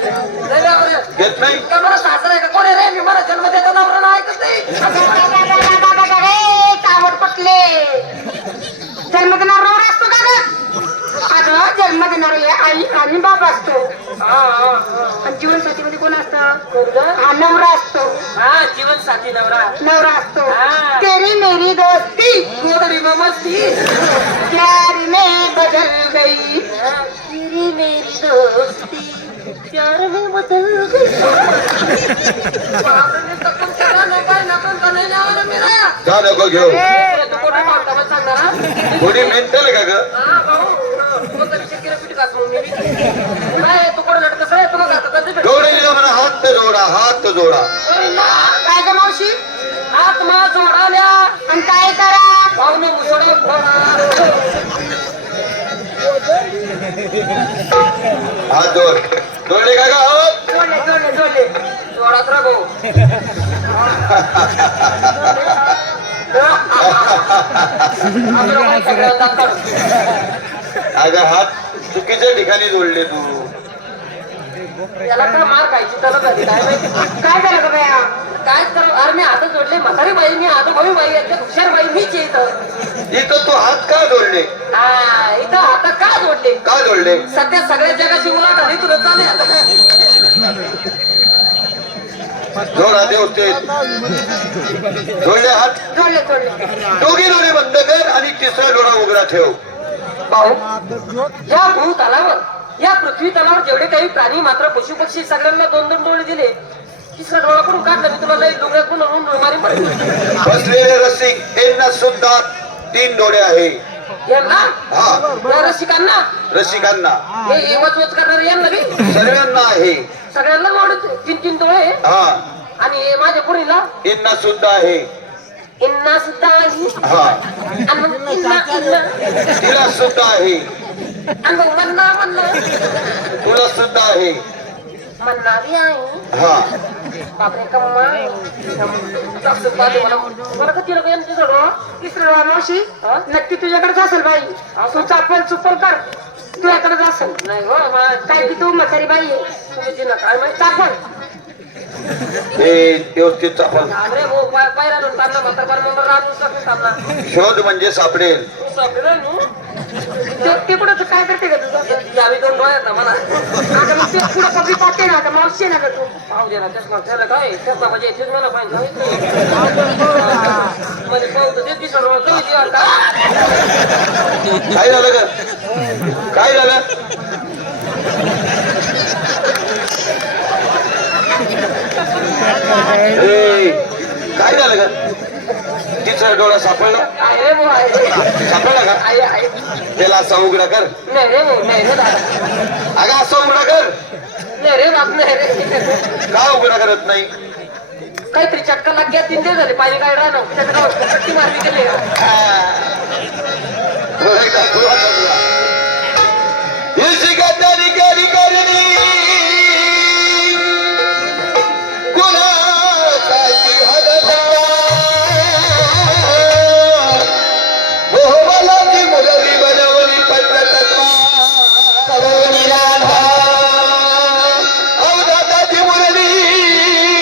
घेत नाही का मला सासरा आहे का? कोणी रे? मी मला जन्म देताना ऐकत नाही कावड पटले जन्म देणार नवरा असतो का ग अगं देणार आई आणि बाप असतो. आणि जीवनसाथीमध्ये कोण असतं? हा नवरा असतो. हा जीवन साथी नवरा. नवरा असतो. तेरी मेरी दोस्ती. गोदडी मस्ती प्यार में बदल गई. तेरी मेरी दोस्ती. प्यार में बदल गई. का नाही लावलं मेरा? जा नको घेऊ. कोणी मेंटल का ग? हा, भाऊ, हा, कोणतं विषय केलं पिठी काच मग मी? काय, तू कोणी नाटकं आहे? तुला गातं का ते? जोडे म्हणा हात जोडा हात जोडा काय ग मावशी आत्मा जोडाल्या आणि काय करा पाहुणे हात जोड जोडले का हात जोडले जोडले जोडले जोडात रा अगं हात चुकीच्या ठिकाणी जोडले तू. मार खायची? त्याला काय माहिती? काय झालं ग बया? काय अरे मी हात जोडले. म्हातारी बाई मी अनुभवी बाई हुशार बाई मीच आहे इथं. इथं तू हात का जोडले? हा, इथं आता का जोडले? का जोडले? सध्या सगळ्या जगाची उलाट आणि तुला चालेल आता. जोडा व्यवस्थित जोडले हात. जोडले जोडले. दोघी डोळे बंद कर आणि तिसरा डोळा उघडा ठेव. भाऊ या भूतलावर या पृथ्वी तलावर जेवढे काही प्राणी मात्र पशु पक्षी सगळ्यांना दोन दोन डोळे दिले. तिसरा डोळा करून काढला मी डोंगरात पडली. बसलेले रसिक यांना सुद्धा तीन डोळे आहे. यांना? या रसिकांना? रसिकांना. हे वच वच करणारे यांना सर्वांना आहे. सगळ्यांना तीन तीन डोळे. हा. आणि माझ्या पुरीला? यांना सुद्धा आहे. इन्ना सुद्धा आहे. हा. आणि मग इन्ना इन्ना तिला सुद्धा आहे आणि मग मन्ना मन्ना. तुला सुद्धा आहे मन्ना बी आहे हा. बापरे कम्मा. जास्त पाहते मला. मला यांची तिसरं मावशी हा? नक्की तुझ्याकडेच असेल बाई. तू चापल चुपल कर. तुझ्याकडेच असेल. नाही हो काय की तू म्हातारी बाई. आहे तुम्ही तिला काय माहिती? चापल. व्यवस्थित शोध म्हणजे सापडेल. तू सापडलं नू ते- ते कुठं तू काय करते का तुझं? आम्ही दोन डोळ्यात ना मला आता मग ते पुढं कधी पाहते ना आता मावशी आहे ना का तू. पाहू दे ना चष्मा त्याला काय? चष्मा म्हणजे तेच मला पाहिजे. म्हणजे पाहू तर काय झालं काय झालं? काय झालं ग? तिसरा डोळा सापडला. सापडला का? त्याला असा उघडा कर. नाही रे भाऊ नाही रे दादा अगं असा उघडा कर. नाही रे बाप नाही रे का उघडा करत नाही? काहीतरी चटका लाग्या तीन दिवस झाले. पाणी काय राहणं पट्टी मारली गेली.